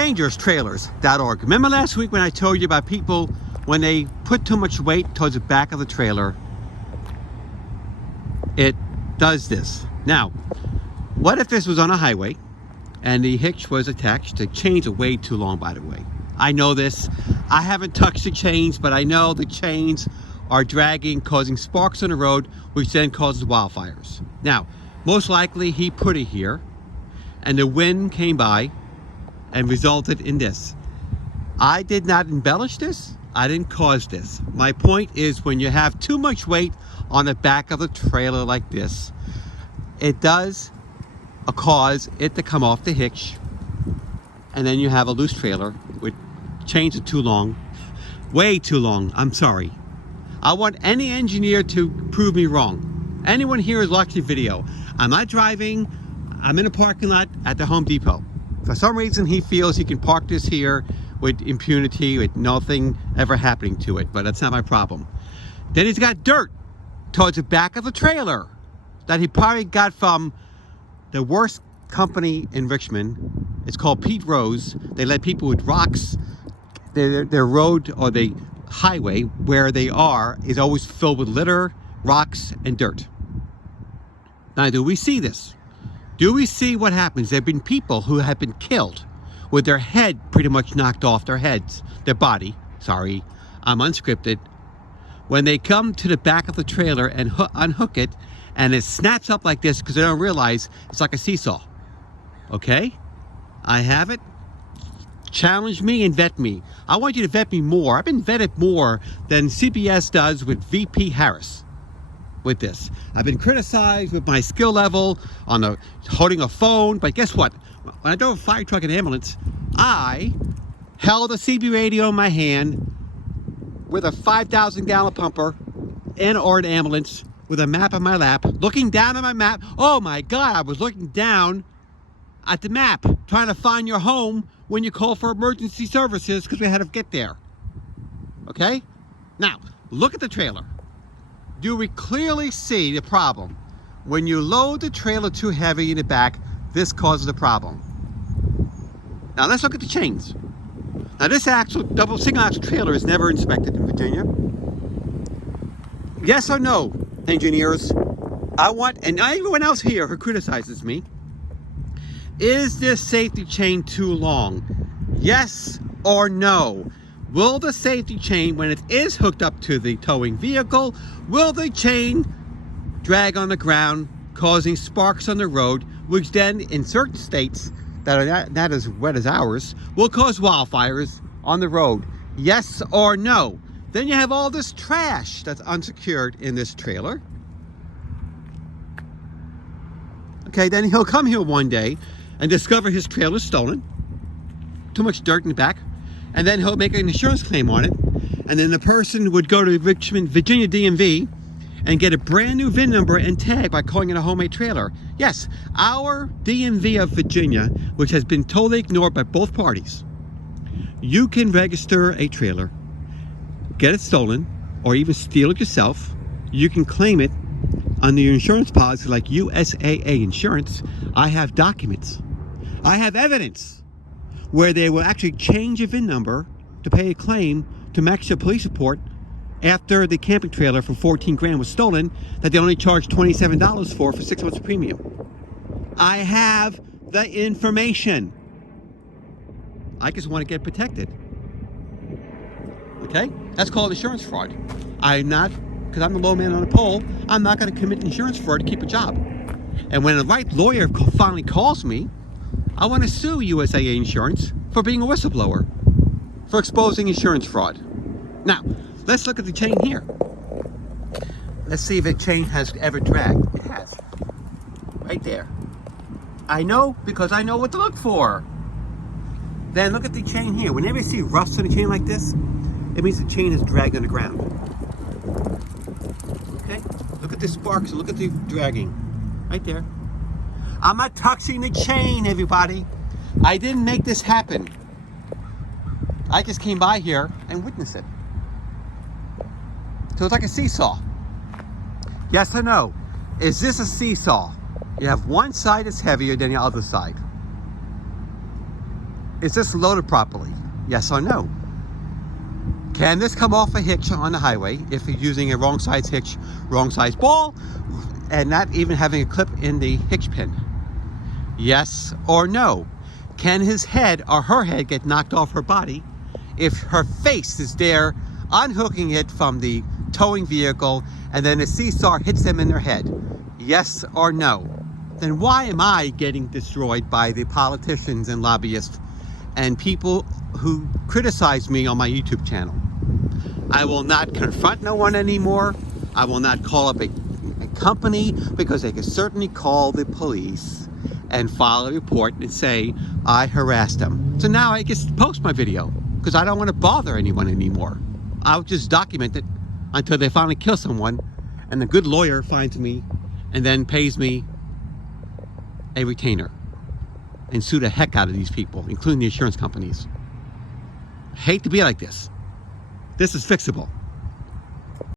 dangeroustrailers.org. Remember last week when I told you about people when they put too much weight towards the back of the trailer, it does this. Now, what if this was on a highway and the hitch was attached? The chains are way too long, by the way. I know this. I haven't touched the chains, but I know the chains are dragging, causing sparks on the road, which then causes wildfires. Now, most likely he put it here and the wind came by and resulted in this. I did not embellish this. I didn't cause this. My point is, when you have too much weight on the back of a trailer like this, it does cause it to come off the hitch, and then you have a loose trailer with chains are too long, way too long. I'm sorry. I want any engineer to prove me wrong. Anyone here has watched the video. I'm not driving. I'm in a parking lot at the Home Depot. For some reason, he feels he can park this here with impunity, with nothing ever happening to it, but that's not my problem. Then he's got dirt towards the back of the trailer that he probably got from the worst company in Richmond. It's called Pete Rose. They let people with rocks, their road or the highway where they are is always filled with litter, rocks, and dirt. Now, do we see this? Do we see what happens? There have been people who have been killed with their head pretty much knocked off their heads, their body. Sorry, I'm unscripted. When they come to the back of the trailer and unhook it, and it snaps up like this because they don't realize it's like a seesaw. Okay? I have it. Challenge me and vet me. I want you to vet me more. I've been vetted more than CBS does with VP Harris. With this, I've been criticized with my skill level on the holding a phone, but guess what? When I drove a fire truck and ambulance, I held a CB radio in my hand with a 5,000 gallon pumper or an ambulance with a map on my lap, looking down at my map. Oh my God, I was looking down at the map, trying to find your home when you call for emergency services because we had to get there. Okay? Now, look at the trailer. Do we clearly see the problem? When you load the trailer too heavy in the back, this causes a problem. Now let's look at the chains. Now this single axle trailer is never inspected in Virginia. Yes or no, engineers? And everyone else here who criticizes me, is this safety chain too long? Yes or no? Will the safety chain, when it is hooked up to the towing vehicle, will the chain drag on the ground, causing sparks on the road, which then in certain states that are not as wet as ours, will cause wildfires on the road? Yes or no? Then you have all this trash that's unsecured in this trailer. Okay, then he'll come here one day and discover his trailer's stolen. Too much dirt in the back. And then he'll make an insurance claim on it. And then the person would go to Richmond, Virginia DMV and get a brand new VIN number and tag by calling it a homemade trailer. Yes, our DMV of Virginia, which has been totally ignored by both parties. You can register a trailer, get it stolen, or even steal it yourself. You can claim it under your insurance policy like USAA insurance. I have documents. I have evidence where they will actually change your VIN number to pay a claim to match your police report after the camping trailer for 14 grand was stolen that they only charged $27 for 6 months of premium. I have the information. I just want to get protected. Okay? That's called insurance fraud. I'm not, because I'm the low man on the pole, I'm not going to commit insurance fraud to keep a job. And when the right lawyer finally calls me, I want to sue USAA Insurance for being a whistleblower, for exposing insurance fraud. Now, let's look at the chain here. Let's see if the chain has ever dragged. It has. Right there. I know because I know what to look for. Then look at the chain here. Whenever you see rust on a chain like this, it means the chain is dragged on the ground. Okay? Look at the sparks. Look at the dragging. Right there. I'm not touching the chain, everybody. I didn't make this happen. I just came by here and witnessed it. So it's like a seesaw. Yes or no? Is this a seesaw? You have one side that's heavier than the other side. is this loaded properly? Yes or no? Can this come off a hitch on the highway if he's using a wrong size hitch, wrong size ball, and not even having a clip in the hitch pin? Yes or no? Can his head or her head get knocked off her body if her face is there unhooking it from the towing vehicle and then a seesaw hits them in their head? Yes or no? Then why am I getting destroyed by the politicians and lobbyists and people who criticize me on my YouTube channel? I will not confront no one anymore. I will not call up a company, because they can certainly call the police and file a report and say I harassed them. So now I just post my video because I don't want to bother anyone anymore. I'll just document it until they finally kill someone and the good lawyer finds me and then pays me a retainer and sue the heck out of these people, including the insurance companies. I hate to be like this. This is fixable.